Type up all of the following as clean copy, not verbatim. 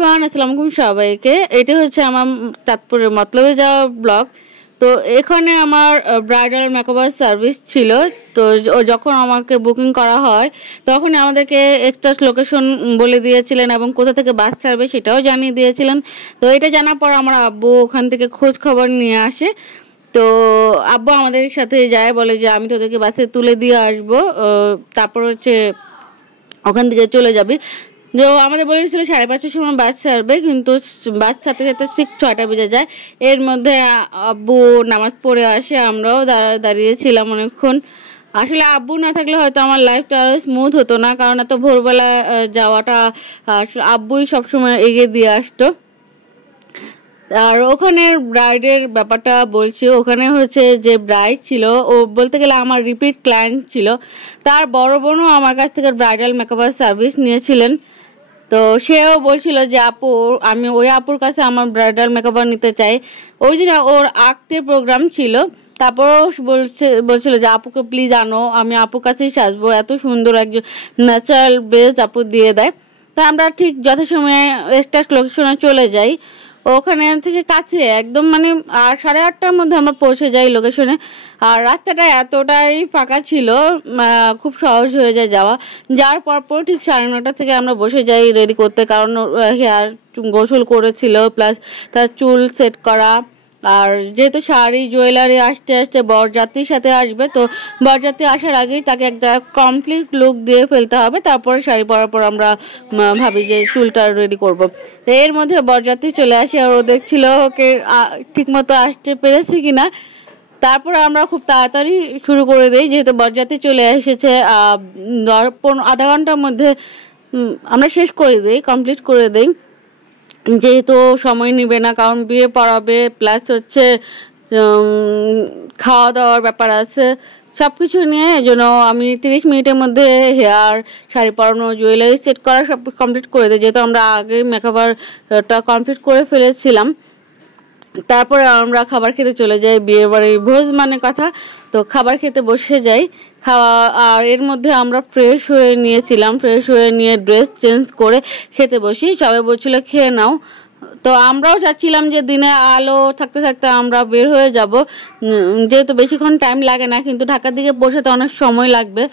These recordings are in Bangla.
এভরিওয়ান, আসসালামু আলাইকুম সবাইকে। এটা হচ্ছে আমার চাঁদপুরের মতলবে যাওয়া ব্লগ। তো এখানে আমার ব্রাইডাল মেকওভার সার্ভিস ছিল। তো যখন আমাকে বুকিং করা হয় তখন আমাদেরকে এক্সট্রা লোকেশন বলে দিয়েছিলেন এবং কোথা থেকে বাস ছাড়বে সেটাও জানিয়ে দিয়েছিলেন। তো এটা জানার পর আমার আব্বু ওখান থেকে খোঁজ খবর নিয়ে আসে। তো আব্বু আমাদের সাথে যায়, বলে যে আমি তোদেরকে বাসে তুলে দিয়ে আসবো, তারপর হচ্ছে ওখান থেকে চলে যাবি। যে আমাদের বলেছিল 5:30টার সময় বাস ছাড়বে, কিন্তু বাস ছাড়তে ছাড়তে ঠিক 6টা বেজে যায়। এর মধ্যে আব্বু নামাজ পড়ে আসে, আমরাও দাঁড়িয়েছিলাম অনেকক্ষণ। আসলে আব্বু না থাকলে হয়তো আমার লাইফটা আরও স্মুথ হতো না, কারণ এত ভোরবেলা যাওয়াটা আব্বুই সবসময় এগিয়ে দিয়ে আসতো। আর ওখানে ব্রাইডের ব্যাপারটা বলছি, ওখানে হচ্ছে যে ব্রাইড ছিল ও বলতে গেলে আমার রিপিট ক্লায়েন্ট ছিল। তার বড় বোনও আমার কাছ থেকে ব্রাইডাল মেকওভার সার্ভিস নিয়েছিলেন। তো সেও বলছিল যে আপু, আমি ওই আপুর কাছে আমার ব্রাইডাল মেকওভার নিতে চাই। ওই দিন ওর আঁকতে প্রোগ্রাম ছিল, তারপরও বলছিল যে আপুকে প্লিজ আনো, আমি আপুর কাছেই সাজবো, এত সুন্দর একজন ন্যাচারাল বেস আপু দিয়ে দেয়। তা আমরা ঠিক যথাসময়ে এক্সাক্ট লোকেশনে চলে যাই। ওখানে থেকে কাছে একদম, মানে 8:30টার মধ্যে আমরা পৌঁছে যাই লোকেশনে। আর রাস্তাটা এতটাই ফাঁকা ছিল, খুব সহজ হয়ে যায় যাওয়া। যার পরপর ঠিক 9:30 থেকে আমরা বসে যাই রেডি করতে, কারণ হেয়ার গোসল করেছিল, প্লাস তার চুল সেট করা। আর যেহেতু শাড়ি জুয়েলারি আসতে আসতে বরযাত্রীর সাথে আসবে, তো বরযাত্রী আসার আগেই তাকে একটা কমপ্লিট লুক দিয়ে ফেলতে হবে, তারপরে শাড়ি পরার পর আমরা ভাবি যে চুলটা রেডি করব। এর মধ্যে বরযাত্রী চলে আসে, আর ও দেখছিল ওকে ঠিকমতো আসতে পেরেছি কিনা। তারপরে আমরা খুব তাড়াতাড়ি শুরু করে দিই, যেহেতু বরযাত্রী চলে এসেছে। আধা ঘন্টার মধ্যে আমরা শেষ করে দিই, কমপ্লিট করে দিই, যেহেতু সময় নেবে না, কারণ বিয়ে পড়াবে, প্লাস হচ্ছে খাওয়া দাওয়ার ব্যাপার আছে, সব কিছু নিয়ে। এই জন্য আমি 30 মিনিটের মধ্যে হেয়ার, শাড়ি পরানো, জুয়েলারি সেট করা সব কমপ্লিট করে দিই, যেহেতু আমরা আগে মেকওভারটা কমপ্লিট করে ফেলেছিলাম। তারপরে আমরা খাবার খেতে চলে যাই, বিয়ে বাড়ির ভোজ মানে কথা। তো খাবার খেতে বসে যাই, খাওয়া। আর এর মধ্যে আমরা ফ্রেশ হয়ে নিয়েছিলাম, ফ্রেশ হয়ে নিয়ে ড্রেস চেঞ্জ করে খেতে বসি। সবাই বলছিল খেয়ে নাও। তো আমরাও চাচ্ছিলাম যে দিনে আলো থাকতে থাকতে আমরা বের হয়ে যাব, যেহেতু বেশিক্ষণ টাইম লাগে না, কিন্তু ঢাকার দিকে পৌঁছাতে অনেক সময় লাগবে।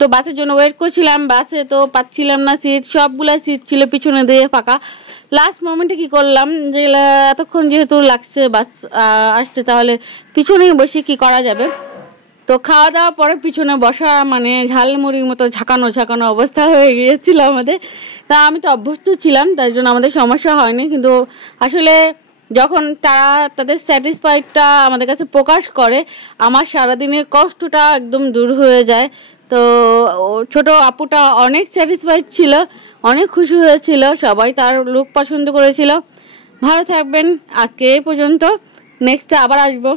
তো বাসের জন্য ওয়েট করছিলাম, বাসে তো পাচ্ছিলাম না সিট, সবগুলো সিট ছিল পিছনে দিয়ে ফাঁকা। লাস্ট মোমেন্টে কি করলাম, যে এতক্ষণ যেহেতু লাগছে বাস আসতে, তাহলে পিছনেই বসে কি করা যাবে। তো খাওয়া দাওয়ার পরে পিছনে বসা মানে ঝালমুড়ির মতো ঝাঁকানো ঝাঁকানো অবস্থা হয়ে গিয়েছিল আমাদের। তা আমি তো অভ্যস্ত ছিলাম, তার জন্য আমাদের সমস্যা হয়নি। কিন্তু আসলে যখন তারা তাদের স্যাটিসফাইডটা আমাদের কাছে প্রকাশ করে, আমার সারাদিনের কষ্টটা একদম দূর হয়ে যায়। তো ছোট আপুটা অনেক স্যাটিসফাইড ছিল, অনেক খুশি হয়েছিল, সবাই তার লুক পছন্দ করেছিল। ভালো থাকবেন, আজকে এই পর্যন্ত, নেক্সটে আবার আসবো।